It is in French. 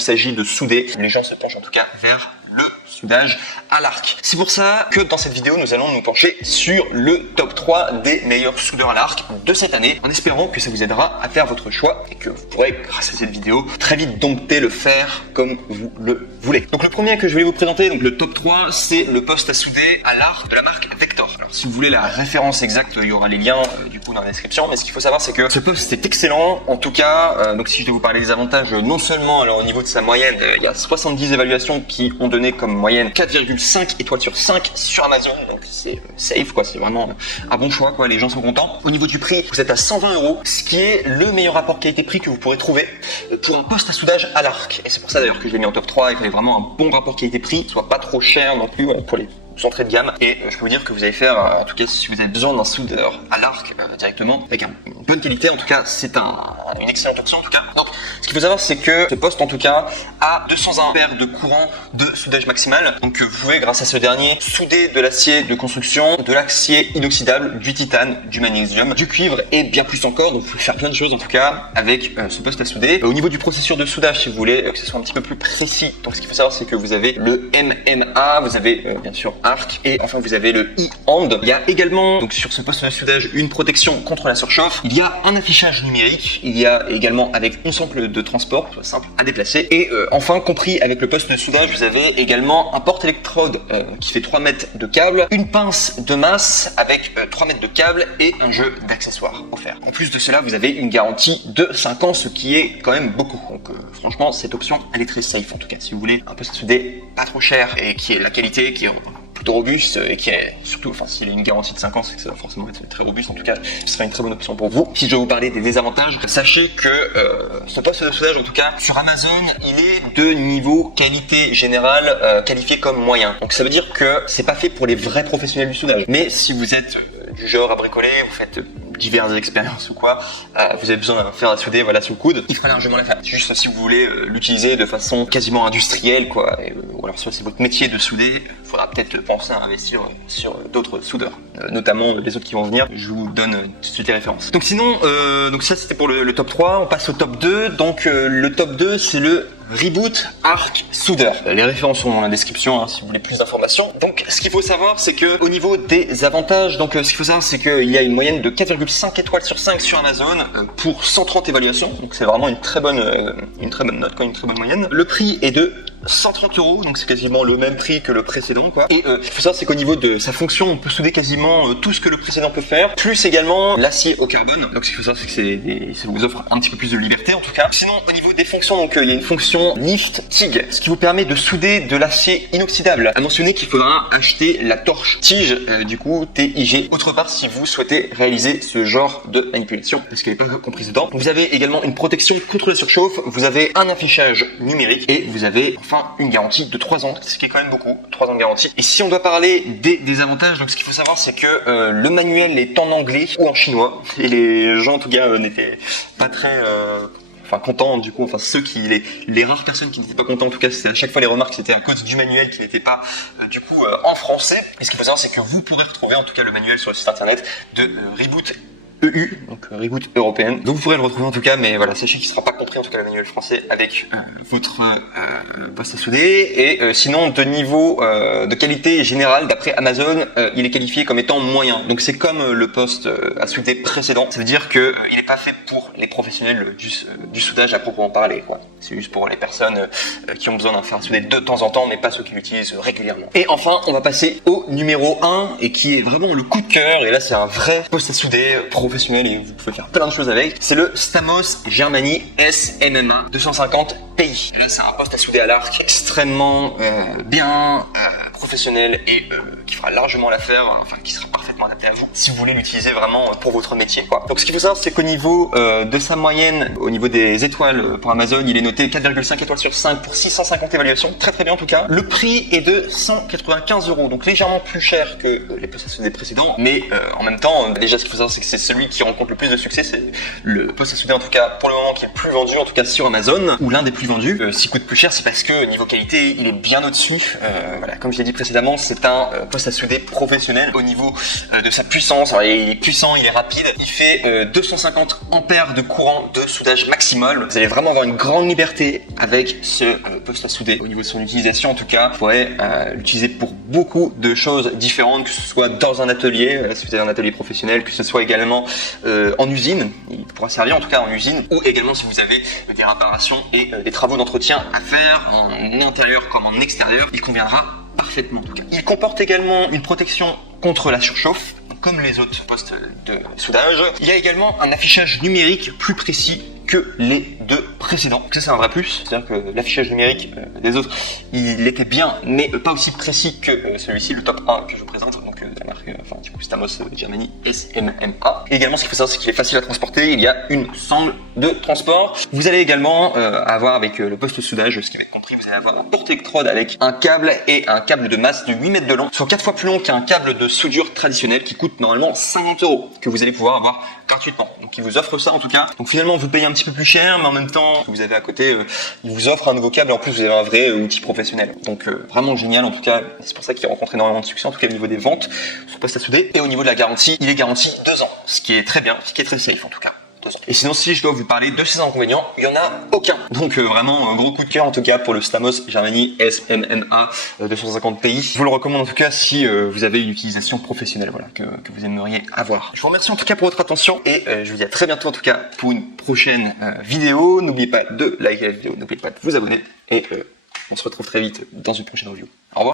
qu'il s'agit de souder, les gens se penchent en tout cas vers le soudage à l'arc. C'est pour ça que dans cette vidéo, nous allons nous pencher sur le top 3 des meilleurs soudeurs à l'arc de cette année, en espérant que ça vous aidera à faire votre choix et que vous pourrez, grâce à cette vidéo, très vite dompter le fer comme vous le voulez. Donc le premier que je vais vous présenter, donc le top 3, c'est le poste à souder à l'arc de la marque Vector. Alors si vous voulez la référence exacte, il y aura les liens du coup dans la description, mais ce qu'il faut savoir c'est que ce poste est excellent, en tout cas, donc si je dois vous parler des avantages, non seulement alors au niveau de sa moyenne, il y a 70 évaluations qui ont donné comme moyenne 4,5 étoiles sur 5 sur Amazon, donc c'est safe quoi, c'est vraiment un bon choix quoi, les gens sont contents. Au niveau du prix, vous êtes à 120 €, ce qui est le meilleur rapport qualité-prix que vous pourrez trouver pour un poste à soudage à l'arc. Et c'est pour ça d'ailleurs que je l'ai mis en top 3, il fallait vraiment un bon rapport qualité-prix, soit pas trop cher non plus pour les entrée de gamme. Et je peux vous dire que vous allez faire, en tout cas si vous avez besoin d'un soudeur à l'arc directement, avec une bonne qualité, en tout cas c'est une excellente option en tout cas. Donc ce qu'il faut savoir c'est que ce poste en tout cas a 201 ampères de courant de soudage maximal. Donc vous pouvez grâce à ce dernier souder de l'acier de construction, de l'acier inoxydable, du titane, du magnésium, du cuivre et bien plus encore. Donc vous pouvez faire plein de choses en tout cas avec ce poste à souder. Au niveau du processus de soudage, si vous voulez que ce soit un petit peu plus précis, donc ce qu'il faut savoir c'est que vous avez le MMA, vous avez bien sûr arc et enfin vous avez le e-hand. Il y a également donc sur ce poste de soudage une protection contre la surchauffe. Il y a un affichage numérique. Il y a également avec une simple de transport, soit simple à déplacer. Et enfin compris avec le poste de soudage, vous avez également un porte-électrode qui fait 3 mètres de câble, une pince de masse avec 3 mètres de câble et un jeu d'accessoires offerts. En plus de cela, vous avez une garantie de 5 ans, ce qui est quand même beaucoup. Donc franchement, cette option elle est très safe en tout cas. Si vous voulez un poste à souder pas trop cher et qui est la qualité, qui est plutôt robuste et qui est surtout, enfin s'il a une garantie de 5 ans, c'est que ça va forcément être très robuste, en tout cas ce sera une très bonne option pour vous. Si je dois vous parler des désavantages, sachez que ce poste de soudage en tout cas sur Amazon, il est de niveau qualité générale qualifié comme moyen. Donc ça veut dire que c'est pas fait pour les vrais professionnels du soudage. Mais si vous êtes du genre à bricoler, vous faites diverses expériences ou quoi, vous avez besoin d'un fer à souder voilà sous le coude, il fera largement l'affaire. Juste si vous voulez l'utiliser de façon quasiment industrielle quoi, ou alors si c'est votre métier de souder, il faudra peut-être penser à investir sur d'autres soudeurs, notamment les autres qui vont venir, je vous donne tout de suite les références. Donc sinon, donc ça c'était pour le top 3, on passe au top 2, donc le top 2 c'est le Reboot Arc Soudeur. Les références sont dans la description si vous voulez plus d'informations. Donc ce qu'il faut savoir c'est que au niveau des avantages, donc ce qu'il faut savoir c'est qu'il y a une moyenne de 4,5 étoiles sur 5 sur Amazon pour 130 évaluations. Donc c'est vraiment une très bonne note, une très bonne moyenne. Le prix est de 130 €, donc c'est quasiment le même prix que le précédent quoi. Et ce qu'il faut savoir c'est qu'au niveau de sa fonction, on peut souder quasiment tout ce que le précédent peut faire, plus également l'acier au carbone. Donc ce qu'il faut savoir c'est que ça vous offre un petit peu plus de liberté en tout cas. Sinon au niveau des fonctions, donc il y a une fonction Lift TIG, ce qui vous permet de souder de l'acier inoxydable. À mentionner qu'il faudra acheter la torche tige du coup TIG autre part si vous souhaitez réaliser ce genre de manipulation parce qu'elle n'est pas comprise dedans. Vous avez également une protection contre la surchauffe, vous avez un affichage numérique et vous avez enfin une garantie de 3 ans, ce qui est quand même beaucoup, 3 ans de garantie. Et si on doit parler des avantages, donc ce qu'il faut savoir c'est que le manuel est en anglais ou en chinois et les gens en tout cas n'étaient pas très contents du coup, ceux qui les rares personnes qui n'étaient pas contents en tout cas, c'était à chaque fois les remarques c'était à cause du manuel qui n'était pas du coup en français. Et ce qu'il faut savoir c'est que vous pourrez retrouver en tout cas le manuel sur le site internet de Reboot EU, donc Reboot européenne. Donc vous pourrez le retrouver en tout cas, mais voilà, sachez qu'il ne sera pas compris en tout cas le manuel français avec votre poste à souder. Et sinon de niveau de qualité générale d'après Amazon, il est qualifié comme étant moyen. Donc c'est comme le poste à souder précédent. Ça veut dire que il n'est pas fait pour les professionnels du soudage à proprement parler quoi. C'est juste pour les personnes qui ont besoin d'un fer à souder de temps en temps, mais pas ceux qui l'utilisent régulièrement. Et enfin, on va passer au numéro 1 et qui est vraiment le coup de cœur. Et là c'est un vrai poste à souder professionnel et vous pouvez faire plein de choses avec. C'est le Stamos Germany SMMA 250 PI. Là c'est un poste à souder à l'arc extrêmement bien professionnel et qui fera largement l'affaire, qui sera parfaitement adapté à vous si vous voulez l'utiliser vraiment pour votre métier quoi. Donc ce qu'il faut savoir c'est qu'au niveau de sa moyenne, au niveau des étoiles pour Amazon, il est noté 4,5 étoiles sur 5 pour 650 évaluations, très très bien en tout cas. Le prix est de 195 €, donc légèrement plus cher que les postes à souder précédents, mais en même temps déjà ce qu'il faut savoir c'est que c'est celui qui rencontre le plus de succès, c'est le poste à souder en tout cas pour le moment qui est le plus vendu en tout cas sur Amazon, ou l'un des plus vendus. S'il coûte plus cher c'est parce que niveau qualité il est bien au-dessus. Voilà, comme je l'ai dit précédemment, c'est un poste à souder professionnel au niveau de sa puissance. Alors, il est puissant, il est rapide. Il fait 250 ampères de courant de soudage maximal. Vous allez vraiment avoir une grande liberté avec ce poste à souder. Au niveau de son utilisation, en tout cas, vous pourrez l'utiliser pour beaucoup de choses différentes, que ce soit dans un atelier, si vous avez un atelier professionnel, que ce soit également en usine. Il pourra servir en tout cas en usine, ou également si vous avez des réparations et des travaux d'entretien à faire en intérieur comme en extérieur. Il conviendra parfaitement en tout cas. Il comporte également une protection contre la surchauffe, comme les autres postes de soudage. Il y a également un affichage numérique plus précis que les deux précédents. Ça, c'est un vrai plus. C'est-à-dire que l'affichage numérique des autres, il était bien, mais pas aussi précis que celui-ci, le top 1 que je vous présente. Donc, la marque, du coup, Stamos Germany SMMA. Et également, ce qu'il faut savoir, c'est qu'il est facile à transporter. Il y a une sangle de transport. Vous allez également avoir avec le poste de soudage, ce qui va être compris, vous allez avoir un porte-électrode avec un câble et un câble de masse de 8 mètres de long, soit 4 fois plus long qu'un câble de soudure traditionnel qui coûte normalement 50 €, que vous allez pouvoir avoir gratuitement. Donc, il vous offre ça en tout cas. Donc, finalement, vous payez un petit peu plus cher, mais en même temps, vous avez à côté, il vous offre un nouveau câble. En plus, vous avez un vrai outil professionnel. Donc, vraiment génial en tout cas. C'est pour ça qu'il rencontre énormément de succès, en tout cas au niveau des ventes, sur poste à souder. Et au niveau de la garantie, il est garanti 2 ans, ce qui est très bien, ce qui est très safe en tout cas. Et sinon, si je dois vous parler de ses inconvénients, il n'y en a aucun. Donc vraiment un gros coup de cœur en tout cas pour le Stamos Germany SMMA 250 PI. Je vous le recommande en tout cas si vous avez une utilisation professionnelle, voilà, que vous aimeriez avoir. Je vous remercie en tout cas pour votre attention et je vous dis à très bientôt en tout cas pour une prochaine vidéo. N'oubliez pas de liker la vidéo, n'oubliez pas de vous abonner et on se retrouve très vite dans une prochaine review. Au revoir.